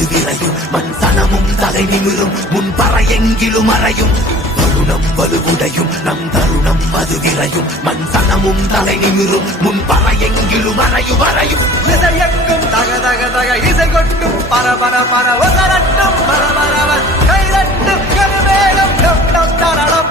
அது விரையும் மண் சனமும் தலை நிமிரும் முன்பற எங்கிலும் அறையும் தருணம் வலுவுடையும் நம் தருணம் அது விரையும் மண் சனமும் தலை நிமிரும் முன்பற எங்கிலும் அறையும் அறையும் இசையட்டும் தக தக தக இசை கொட்டும் பரபர பர ஒசரட்டும் பரபரவர் கைரட்டும் கருவேகம் தரம்